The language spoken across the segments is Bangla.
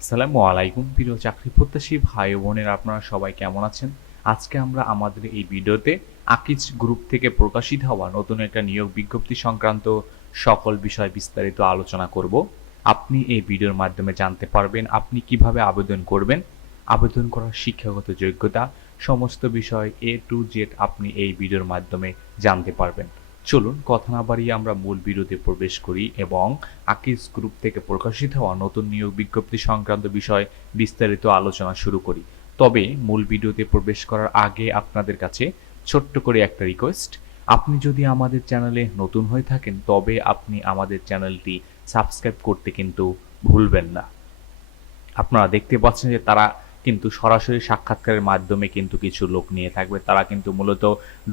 আসসালামু আলাইকুম, প্রিয় চাকরি প্রত্যাশী ভাই বোনের, আপনারা সবাই কেমন আছেন? আজকে আমরা আমাদের এই ভিডিওতে আকিজ গ্রুপ থেকে প্রকাশিত হওয়া নতুন একটা নিয়োগ বিজ্ঞপ্তি সংক্রান্ত সকল বিষয় বিস্তারিত আলোচনা করব। আপনি এই ভিডিওর মাধ্যমে জানতে পারবেন আপনি কীভাবে আবেদন করবেন। আবেদন করার শিক্ষাগত যোগ্যতা, সমস্ত বিষয় এ টু জেড আপনি এই ভিডিওর মাধ্যমে জানতে পারবেন। চলুন, কথা না বাড়িয়ে আমরা মূল ভিডিওতে প্রবেশ করি এবং আকিজ গ্রুপ থেকে প্রকাশিত হওয়া নতুন নিয়োগ বিজ্ঞপ্তি সংক্রান্ত বিষয় বিস্তারিত আলোচনা শুরু করি। তবে মূল ভিডিওতে প্রবেশ করার আগে আপনাদের কাছে ছোট্ট করে একটা রিকোয়েস্ট আপনি যদি আমাদের চ্যানেলে নতুন হয়ে থাকেন, তবে আপনি আমাদের চ্যানেলটি সাবস্ক্রাইব করতে কিন্তু ভুলবেন না। আপনারা দেখতে পাচ্ছেন যে তারা কিন্তু সরাসরি সাক্ষাৎকারের মাধ্যমে কিন্তু কিছু লোক নিয়ে থাকবে। তারা কিন্তু মূলত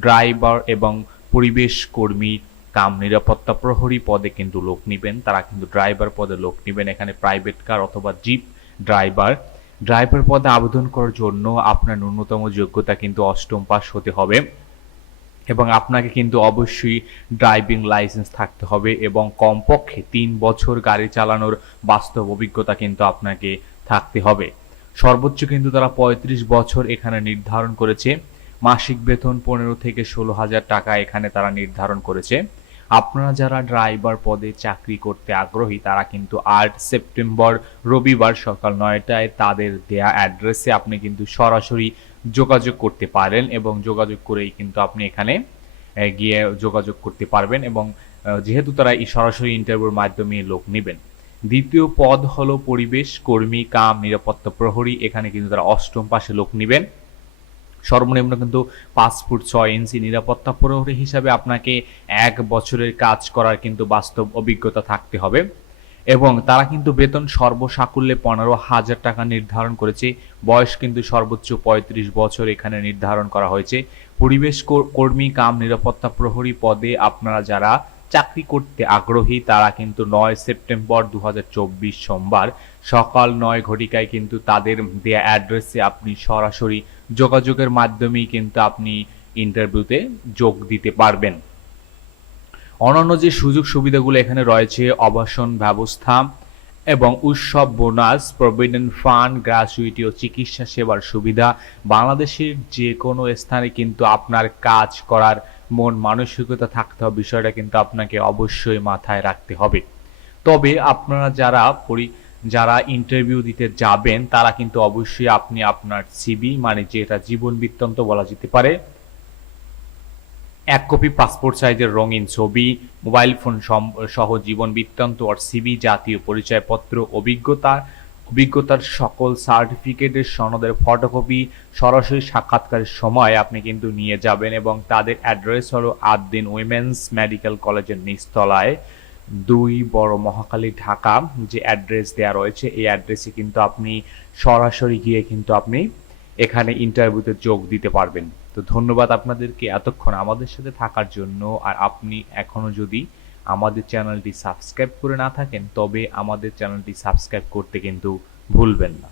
ড্রাইভার এবং পরিবেশ কর্মী কাম নিরাপত্তা প্রহরী পদে কিন্তু লোক নেবেন, তারা কিন্তু ড্রাইভার পদে লোক নেবেন, এখানে প্রাইভেট কার অথবা জিপ ড্রাইভার ড্রাইভার পদে আবেদন করার জন্য আপনার ন্যূনতম যোগ্যতা কিন্তু অষ্টম পাস হতে হবে এবং আপনাকে কিন্তু অবশ্যই ড্রাইভিং লাইসেন্স থাকতে হবে এবং কমপক্ষে তিন বছর গাড়ি চালানোর বাস্তব অভিজ্ঞতা কিন্তু আপনাকে থাকতে হবে। সর্বোচ্চ কিন্তু তারা পঁয়ত্রিশ বছর এখানে নির্ধারণ করেছে। মাসিক বেতন পনেরো থেকে ষোলো হাজার টাকা এখানে তারা নির্ধারণ করেছে। আপনারা যারা ড্রাইভার পদে চাকরি করতে আগ্রহী, তারা কিন্তু আট সেপ্টেম্বর রবিবার সকাল নয়টায় তাদের দেয়া অ্যাড্রেসে আপনি কিন্তু সরাসরি যোগাযোগ করতে পারেন এবং যোগাযোগ করেই কিন্তু আপনি এখানে গিয়ে যোগাযোগ করতে পারবেন এবং যেহেতু তারা এই সরাসরি ইন্টারভিউর মাধ্যমে লোক নেবেন। দ্বিতীয় পদ হলো পরিবেশ, কর্মী, কাম, নিরাপত্তা প্রহরী, এখানে কিন্তু তারা অষ্টম পাশে লোক নেবেন। সর্বনিম্ন কিন্তু পাঁচ ফুট ছয় ইঞ্চি নিরাপত্তা প্রহরী হিসাবে আপনাকে এক বছরের কাজ করার কিন্তু বাস্তব অভিজ্ঞতা থাকতে হবে। এবং তারা কিন্তু বেতন সর্বসাকুল্যে পনেরো হাজার টাকা নির্ধারণ করেছে। বয়স কিন্তু সর্বোচ্চ পঁয়ত্রিশ বছর এখানে নির্ধারণ করা হয়েছে। পরিবেশ কর্মী কাম নিরাপত্তা প্রহরী পদে আপনারা যারা চাকরি করতে আগ্রহী, তারা কিন্তু নয় সেপ্টেম্বর দু হাজার চব্বিশ সোমবার সকাল নয় ঘটিকায় কিন্তু তাদের দেয়া অ্যাড্রেসে আপনি সরাসরি যোগাযোগের মাধ্যমেই কিন্তু আপনি ইন্টারভিউতে যোগ দিতে পারবেন। অন্যান্য যে সুযোগ সুবিধাগুলো এখানে রয়েছে আবাসন ব্যবস্থা এবং উৎসব বোনাস, প্রভিডেন্ট ফান্ড গ্র্যাচুইটি ও চিকিৎসা সেবার সুবিধা, বাংলাদেশের যে কোনো স্থানে কিন্তু আপনার কাজ করার মন মানসিকতা থাকতে হবে, বিষয়টা কিন্তু আপনাকে অবশ্যই মাথায় রাখতে হবে। তবে আপনারা যারা পরি, যারা ইন্টারভিউ দিতে যাবেন, তারা কিন্তু অবশ্যই আপনি আপনার সিবি মানে যেটা জীবন বৃত্তান্ত বলা যেতে পারে, এক কপি পাসপোর্ট সাইজের রঙিন ছবি মোবাইল ফোন সহ জীবন বৃত্তান্ত আর সিবি জাতীয় পরিচয়পত্র, অভিজ্ঞতা অভিজ্ঞতার সকল সার্টিফিকেটের সনদের ফটোকপি সরাসরি সাক্ষাৎকারের সময় আপনি কিন্তু নিয়ে যাবেন এবং তাদের অ্যাড্রেস হলো আদ্দিন উইমেন্স মেডিকেল কলেজের নিচতলায় দুই বড় মহাকালী ঢাকা। যে অ্যাড্রেস দেওয়া রয়েছে, এই অ্যাড্রেসে কিন্তু আপনি সরাসরি গিয়ে কিন্তু আপনি এখানে ইন্টারভিউতে যোগ দিতে পারবেন। তো ধন্যবাদ আপনাদেরকে এতক্ষণ আমাদের সাথে থাকার জন্য। আর আপনি এখনও যদি আমাদের চ্যানেলটি সাবস্ক্রাইব করে না থাকেন তবে আমাদের চ্যানেলটি সাবস্ক্রাইব করতে কিন্তু ভুলবেন না।